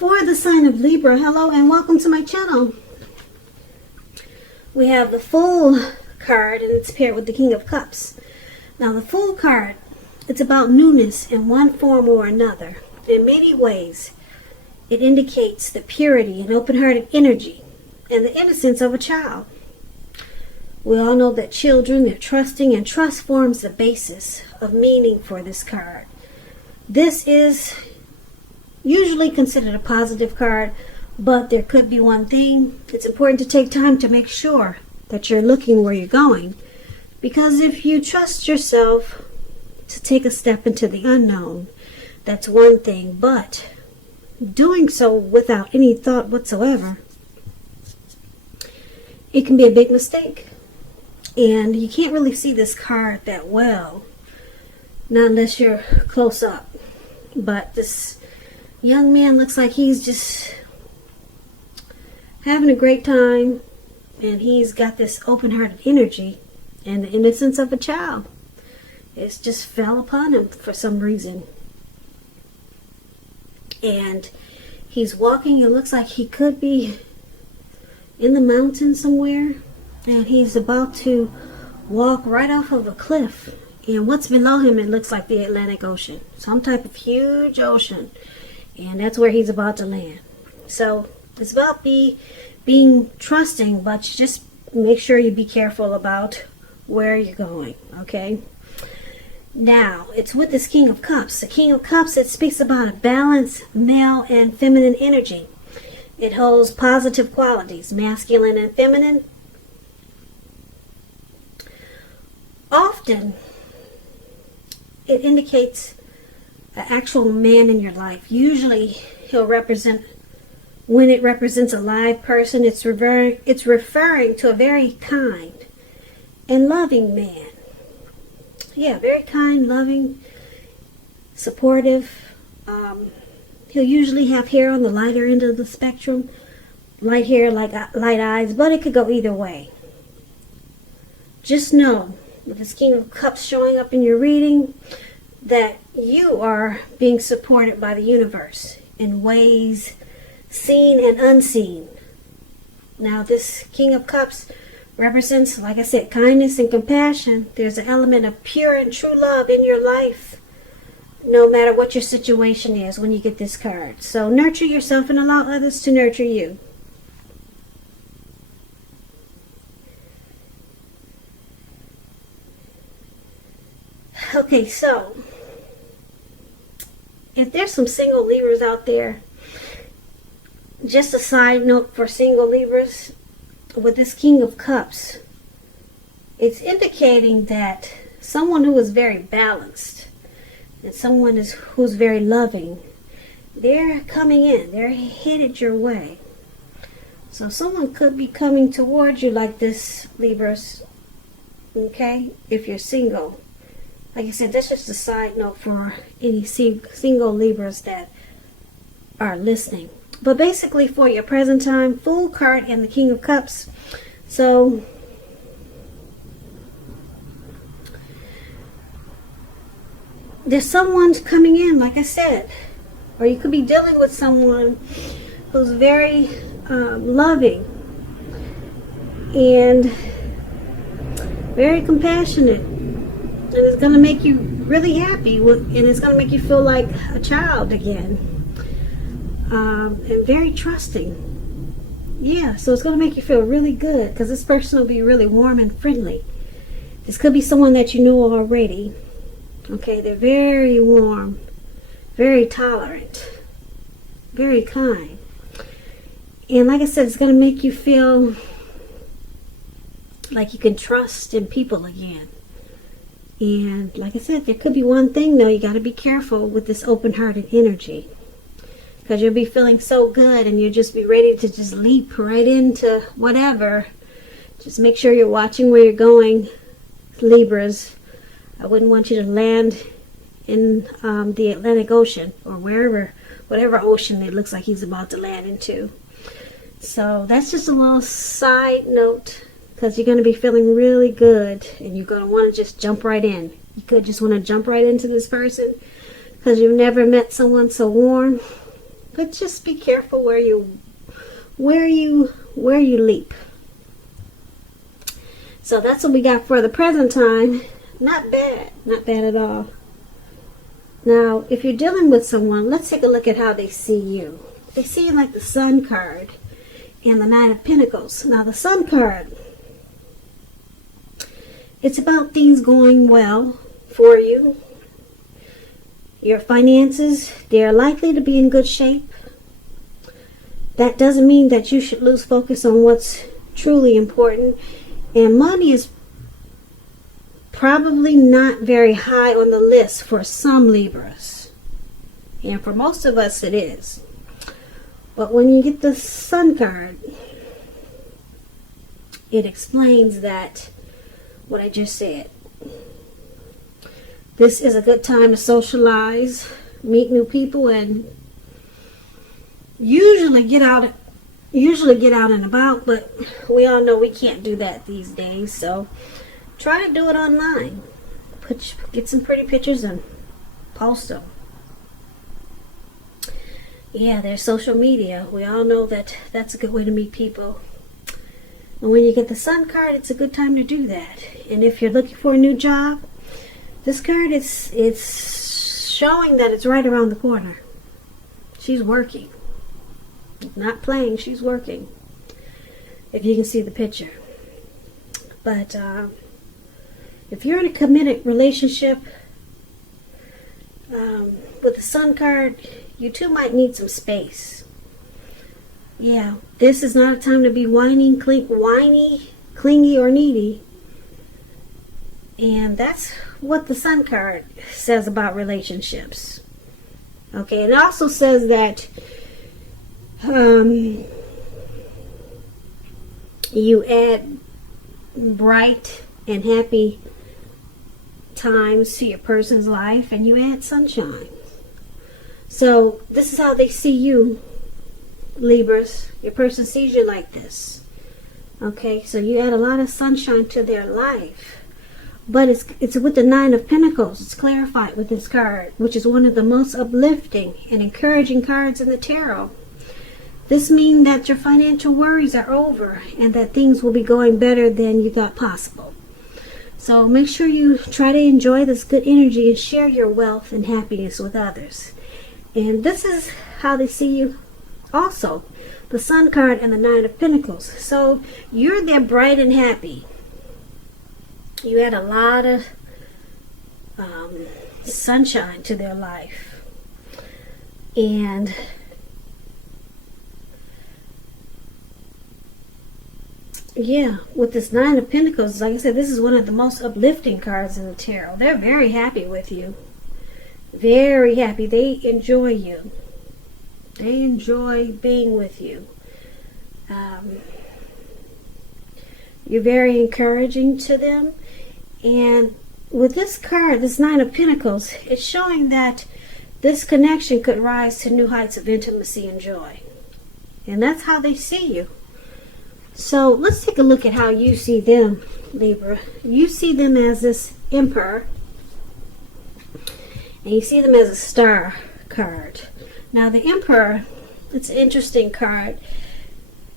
For the sign of Libra, hello and welcome to my channel. We have the Fool card and it's paired with the King of Cups. Now the Fool card, it's about newness in one form or another. In many ways, it indicates the purity and open-hearted energy and the innocence of a child. We all know that children, they're trusting, and trust forms the basis of meaning for this card. This is usually considered a positive card, but there could be one thing. It's important to take time to make sure that you're looking where you're going, because if you trust yourself to take a step into the unknown, that's one thing, but doing so without any thought whatsoever, it can be a big mistake. And you can't really see this card that well, not unless you're close up. But this young man looks like he's just having a great time, and he's got this open-hearted energy and the innocence of a child. It's just fell upon him for some reason. And he's walking, it looks like he could be in the mountains somewhere, and he's about to walk right off of a cliff. And what's below him, it looks like the Atlantic Ocean, some type of huge ocean, and that's where he's about to land. So it's about being trusting, but just make sure you be careful about where you're going, okay? Now, it's with this King of Cups. The King of Cups, it speaks about a balanced male and feminine energy. It holds positive qualities, masculine and feminine. Often, it indicates an actual man in your life. Usually, he'll represent, when it represents a live person, it's referring to a very kind and loving man. Yeah, very kind, loving, supportive. He'll usually have hair on the lighter end of the spectrum. Light hair, like light eyes, but it could go either way. Just know, with this King of Cups showing up in your reading, that you are being supported by the universe in ways seen and unseen. Now, this King of Cups represents, like I said, kindness and compassion. There's an element of pure and true love in your life, no matter what your situation is when you get this card. So nurture yourself and allow others to nurture you. Okay, so if there's some single Libras out there, just a side note for single Libras, with this King of Cups, it's indicating that someone who is very balanced and someone who's very loving, they're coming in, they're headed your way. So someone could be coming towards you like this, Libras, okay, if you're single. Like I said, that's just a side note for any single Libras that are listening. But basically, for your present time, Fool card and the King of Cups. So there's someone coming in, like I said, or you could be dealing with someone who's very loving and very compassionate. And it's going to make you really happy, and it's going to make you feel like a child again. And very trusting. Yeah, so it's going to make you feel really good, because this person will be really warm and friendly. This could be someone that you know already. Okay, they're very warm, very tolerant, very kind. And like I said, it's going to make you feel like you can trust in people again. And like I said, there could be one thing though, you got to be careful with this open-hearted energy, because you'll be feeling so good and you'll just be ready to just leap right into whatever. Just make sure you're watching where you're going, Libras. I wouldn't want you to land in the Atlantic Ocean or whatever ocean it looks like he's about to land into. So that's just a little side note, because you're going to be feeling really good and you're going to want to just jump right in. You could just want to jump right into this person because you've never met someone so warm. but just be careful where you leap. So that's what we got for the present time. Not bad at all. Now, if you're dealing with someone, let's take a look at how they see you. They see you like the Sun card and the Nine of Pentacles. Now, the Sun card, it's about things going well for you. Your finances, they're likely to be in good shape. That doesn't mean that you should lose focus on what's truly important. And money is probably not very high on the list for some Libras. And for most of us it is. But when you get the Sun card, it explains that what I just said. This is a good time to socialize, meet new people, and usually get out and about, but we all know we can't do that these days, so try to do it online. Get some pretty pictures and post them. Yeah, there's social media. We all know that that's a good way to meet people. And when you get the Sun card, it's a good time to do that. And if you're looking for a new job, this card it's showing that it's right around the corner. She's working. Not playing, she's working. If you can see the picture. But if you're in a committed relationship with the Sun card, you two might need some space. Yeah, this is not a time to be whiny, clingy, or needy. And that's what the Sun card says about relationships. Okay, it also says that you add bright and happy times to your person's life, and you add sunshine. So this is how they see you, Libras. Your person sees you like this. Okay, so you add a lot of sunshine to their life. But it's with the Nine of Pentacles. It's clarified with this card, which is one of the most uplifting and encouraging cards in the tarot. This means that your financial worries are over and that things will be going better than you thought possible. So make sure you try to enjoy this good energy and share your wealth and happiness with others. And this is how they see you also. The Sun card and the Nine of Pentacles. So you're there bright and happy. You add a lot of sunshine to their life. And yeah, with this Nine of Pentacles, like I said, this is one of the most uplifting cards in the tarot. They're very happy with you. Very happy. They enjoy you. They enjoy being with you. You're very encouraging to them. And with this card, this Nine of Pentacles, it's showing that this connection could rise to new heights of intimacy and joy. And that's how they see you. So let's take a look at how you see them, Libra. You see them as this Emperor. And you see them as a Star card. Now the Emperor, it's an interesting card.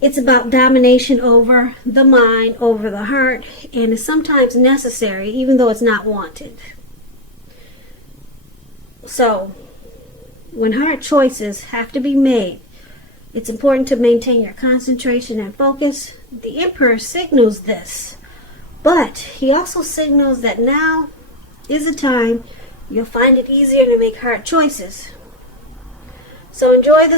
It's about domination over the mind, over the heart, and is sometimes necessary, even though it's not wanted. So, when hard choices have to be made, it's important to maintain your concentration and focus. The Emperor signals this, but he also signals that now is a time you'll find it easier to make hard choices. So enjoy the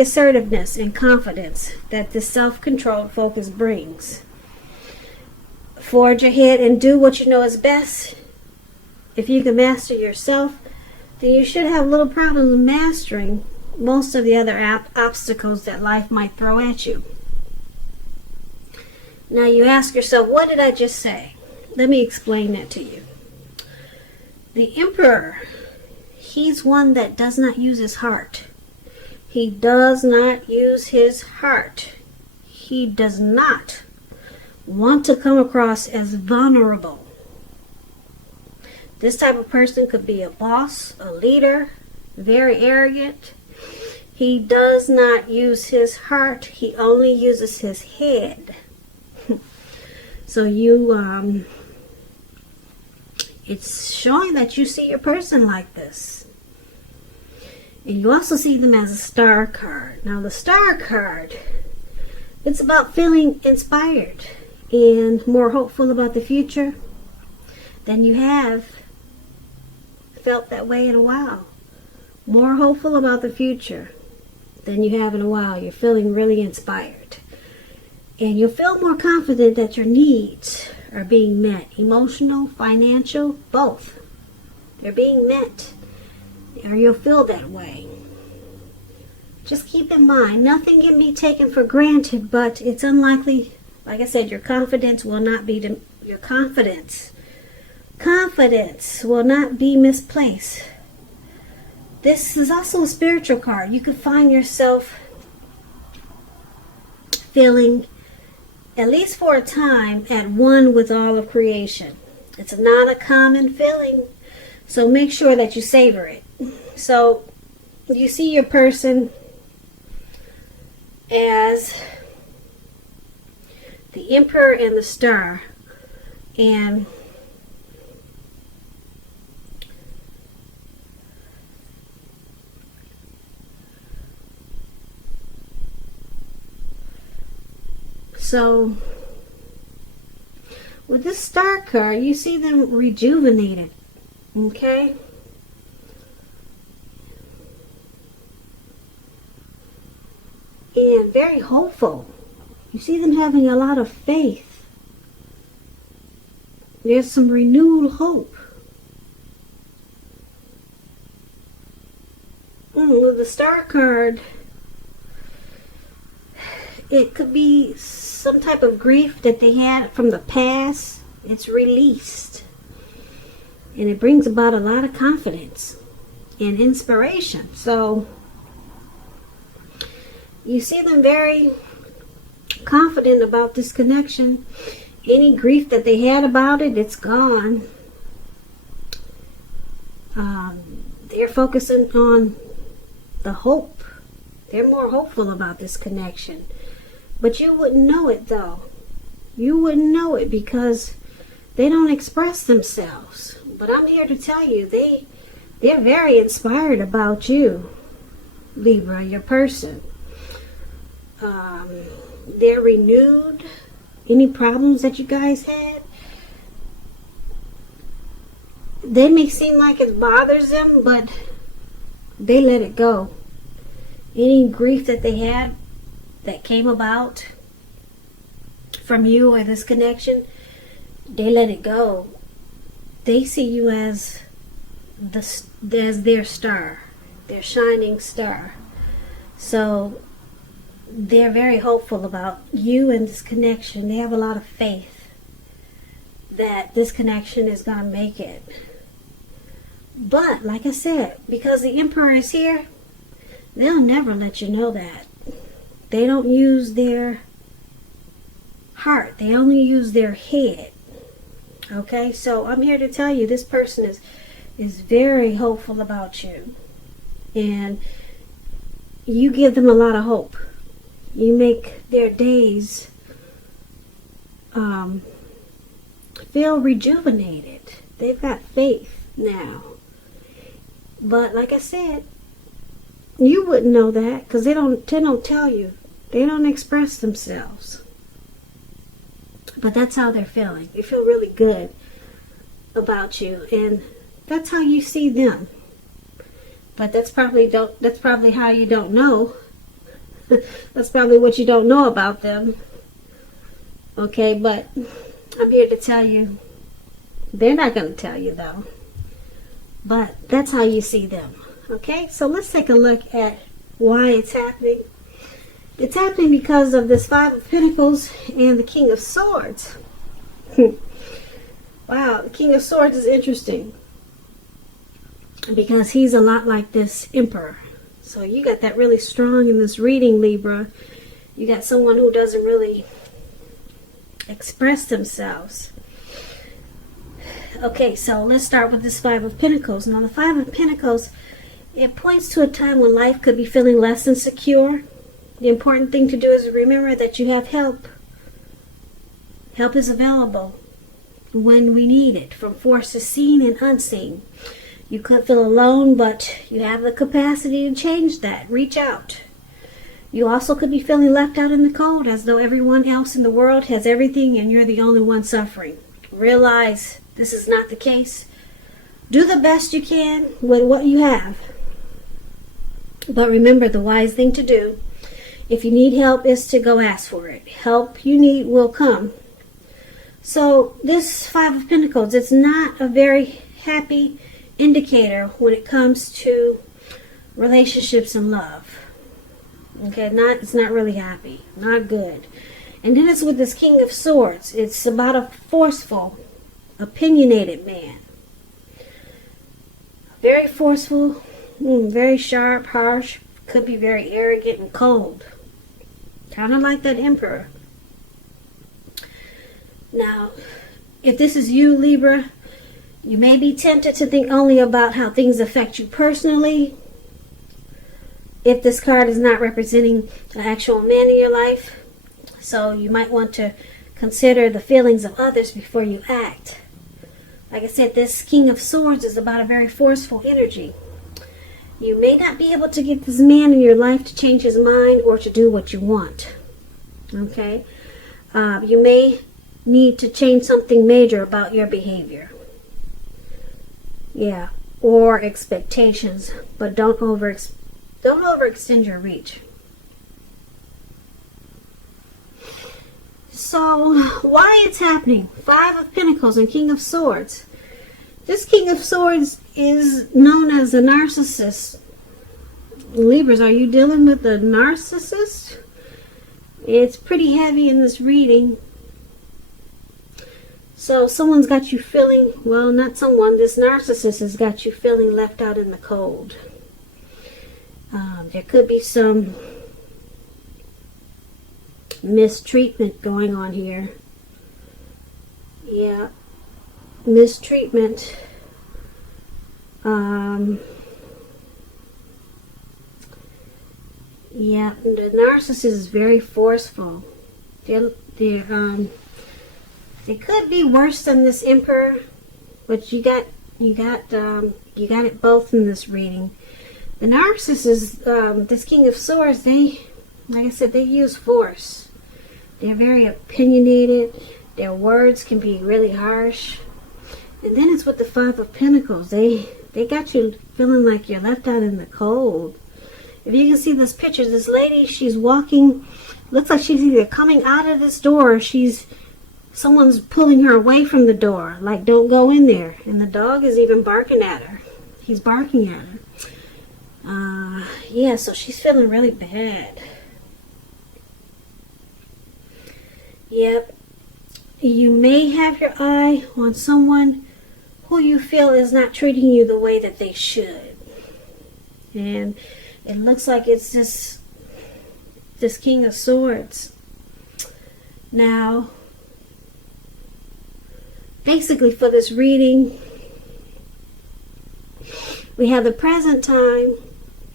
assertiveness and confidence that this self-controlled focus brings. Forge ahead and do what you know is best. If you can master yourself, then you should have little problems mastering most of the other obstacles that life might throw at you. Now you ask yourself, what did I just say? Let me explain that to you. The Emperor, he's one that does not use his heart. He does not use his heart. He does not want to come across as vulnerable. This type of person could be a boss, a leader, very arrogant. He does not use his heart. He only uses his head. So it's showing that you see your person like this. And you also see them as a star card. Now the star card, it's about feeling inspired and more hopeful about the future than you have felt that way in a while. More hopeful about the future than you have in a while. You're feeling really inspired. And you'll feel more confident that your needs are being met. Emotional, financial, both. They're being met. Or you'll feel that way. Just keep in mind, nothing can be taken for granted, but it's unlikely, like I said, your confidence will not be, your confidence will not be misplaced. This is also a spiritual card. You could find yourself feeling, at least for a time, at one with all of creation. It's not a common feeling, so make sure that you savor it. So you see your person as the Emperor and the Star, and so with this Star card, you see them rejuvenated, okay? And very hopeful. You see them having a lot of faith. There's some renewed hope. With the Star card, it could be some type of grief that they had from the past. It's released. And it brings about a lot of confidence and inspiration. So you see them very confident about this connection. Any grief that they had about it, it's gone. They're focusing on the hope. They're more hopeful about this connection. But you wouldn't know it, though. You wouldn't know it because they don't express themselves. But I'm here to tell you, they're very inspired about you, Libra, your person. They're renewed. Any problems that you guys had, they may seem like it bothers them, but they let it go. Any grief that they had that came about from you or this connection, they let it go. They see you as their star, their shining star. So they're very hopeful about you and this connection. They have a lot of faith that this connection is going to make it. But like I said, because the Emperor is here, they'll never let you know that. They don't use their heart. They only use their head. Okay, so I'm here to tell you this person is very hopeful about you. And you give them a lot of hope. You make their days feel rejuvenated. They've got faith now. But like I said, you wouldn't know that because they don't tell you. They don't express themselves. But that's how they're feeling. They feel really good about you, and that's how you see them. But that's probably how you don't know. That's probably what you don't know about them. Okay, but I'm here to tell you, they're not going to tell you though. But that's how you see them. Okay, so let's take a look at why it's happening. It's happening because of this Five of Pentacles and the King of Swords. Wow, the King of Swords is interesting because he's a lot like this Emperor. So you got that really strong in this reading, Libra. You got someone who doesn't really express themselves. Okay, so let's start with this Five of Pentacles. Now the Five of Pentacles It points to a time when life could be feeling less than secure. The important thing to do is remember that you have help. Help is available when we need it, from forces seen and unseen. You could feel alone, but you have the capacity to change that. Reach out. You also could be feeling left out in the cold, as though everyone else in the world has everything and you're the only one suffering. Realize this is not the case. Do the best you can with what you have. But remember, the wise thing to do, if you need help, is to go ask for it. Help you need will come. So this Five of Pentacles, it's not a very happy indicator when it comes to relationships and love. Okay, it's not really happy, not good. And then it's with this King of Swords. It's about a forceful, opinionated man. Very forceful, very sharp, harsh, could be very arrogant and cold. Kind of like that Emperor. Now, if this is you, Libra, you may be tempted to think only about how things affect you personally. If this card is not representing an actual man in your life, so you might want to consider the feelings of others before you act. Like I said, this King of Swords is about a very forceful energy. You may not be able to get this man in your life to change his mind or to do what you want. Okay? You may need to change something major about your behavior. Yeah. Or expectations. But don't overextend your reach. So, why it's happening? Five of Pentacles and King of Swords. This King of Swords is known as a narcissist. Libras, are you dealing with a narcissist? It's pretty heavy in this reading. So someone's got you feeling, well, not someone, this narcissist has got you feeling left out in the cold. There could be some mistreatment going on here. Yeah, mistreatment. Yeah, the narcissist is very forceful. They could be worse than this Emperor, but you got it both in this reading. The narcissist is this King of Swords. They, like I said, they use force. They're very opinionated. Their words can be really harsh. And then it's with the Five of Pentacles. They got you feeling like you're left out in the cold. If you can see this picture, this lady, she's walking. Looks like she's either coming out of this door or someone's pulling her away from the door. Like, don't go in there. And the dog is even barking at her. He's barking at her. Yeah, so she's feeling really bad. Yep. You may have your eye on someone who you feel is not treating you the way that they should. And it looks like it's this King of Swords. Now, basically for this reading, we have the present time,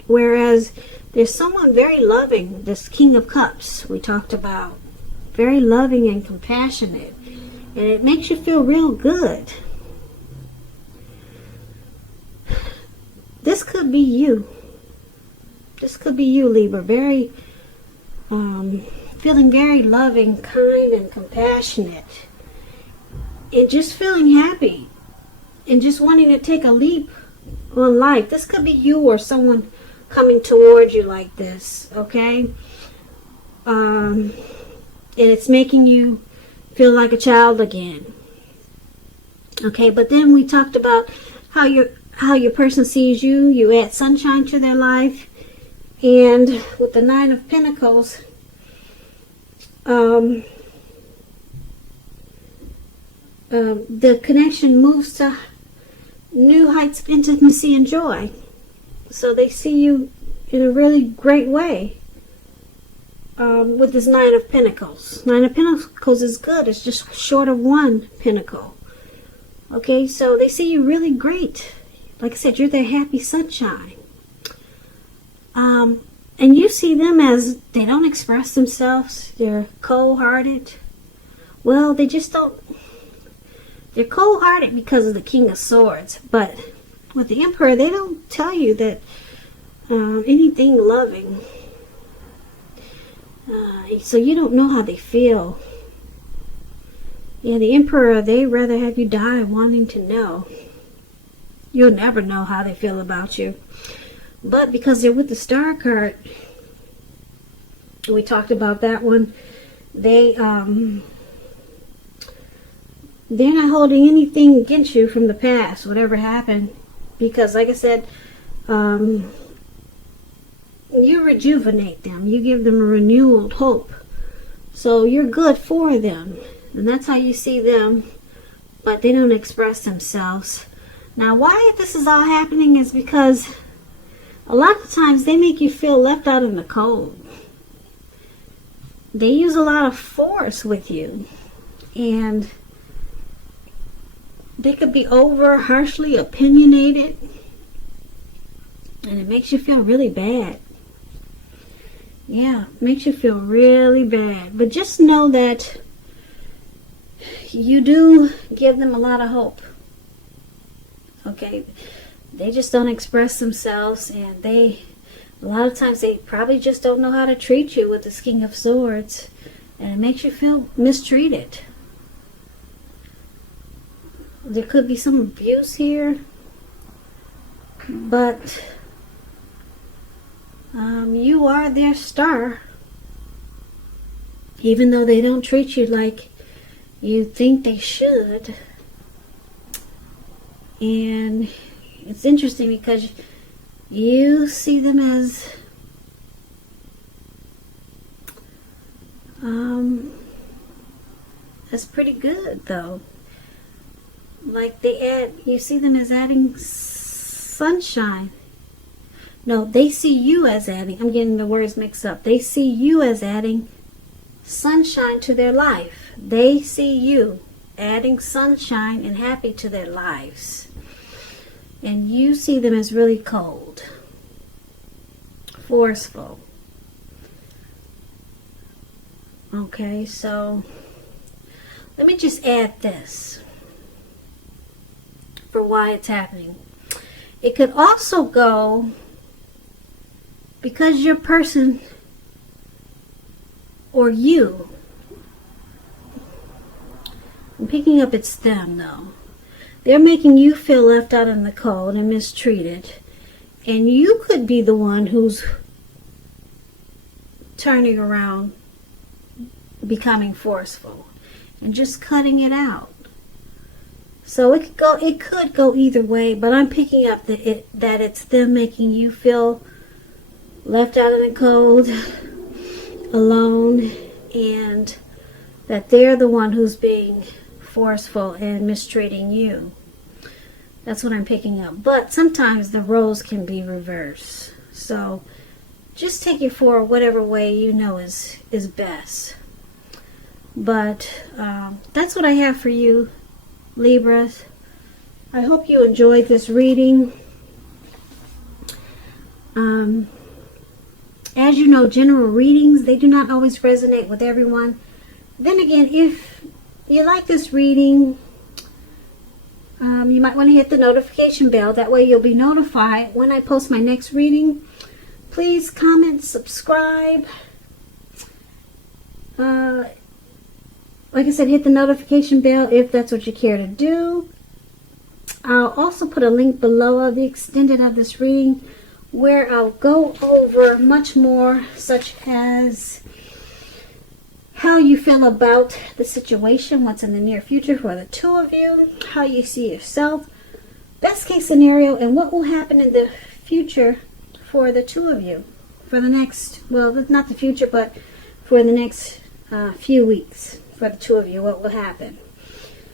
whereas there's someone very loving, this King of Cups we talked about. Very loving and compassionate. And it makes you feel real good. This could be you. This could be you, Libra. Very, feeling very loving, kind, and compassionate. And just feeling happy. And just wanting to take a leap on life. This could be you or someone coming towards you like this, okay? And it's making you feel like a child again. Okay, but then we talked about how your person sees you. You add sunshine to their life. And with the Nine of Pentacles, the connection moves to new heights of intimacy and joy. So they see you in a really great way. With this Nine of Pentacles. Nine of Pentacles is good. It's just short of one pentacle. Okay, so they see you really great. Like I said, you're their happy sunshine. And you see them as they don't express themselves. They're cold-hearted. Well, they just don't. They're cold-hearted because of the King of Swords. But with the Emperor, they don't tell you that anything loving. So you don't know how they feel. Yeah, the Emperor, they rather have you die wanting to know. You'll never know how they feel about you. But because they're with the Star card, we talked about that one, they're not holding anything against you from the past, whatever happened. Because like I said, you rejuvenate them. You give them a renewed hope. So you're good for them. And that's how you see them. But they don't express themselves. Now, why this is all happening is because a lot of times they make you feel left out in the cold. They use a lot of force with you. And they could be harshly opinionated. And it makes you feel really bad. Yeah, it makes you feel really bad. But just know that you do give them a lot of hope. Okay? They just don't express themselves, and a lot of times they probably just don't know how to treat you with this King of Swords, and it makes you feel mistreated. There could be some abuse here, but you are their star, even though they don't treat you like you think they should. And it's interesting because you see them as that's pretty good though. Like you see them as adding sunshine. No, they see you as adding, I'm getting the words mixed up. They see you as adding sunshine to their life. They see you adding sunshine and happy to their lives. And you see them as really cold, forceful. Okay, so let me just add this for why it's happening. It could also go because your person or you, I'm picking up it's them though. They're making you feel left out in the cold and mistreated. And you could be the one who's turning around, becoming forceful, and just cutting it out. So it could go either way, but I'm picking up that it's them making you feel left out in the cold, alone, and that they're the one who's being forceful and mistreating you. That's what I'm picking up. But sometimes the roles can be reversed. So just take it for whatever way you know is best. But that's what I have for you, Libras. I hope you enjoyed this reading. As you know, general readings, they do not always resonate with everyone. Then again, if you like this reading, you might want to hit the notification bell. That way you'll be notified when I post my next reading. Please comment, subscribe. Like I said, hit the notification bell if that's what you care to do. I'll also put a link below of the extended of this reading where I'll go over much more, such as how you feel about the situation, what's in the near future for the two of you, how you see yourself, best case scenario, and what will happen in the future for the two of you for the next, well, not the future, but for the next few weeks for the two of you, what will happen.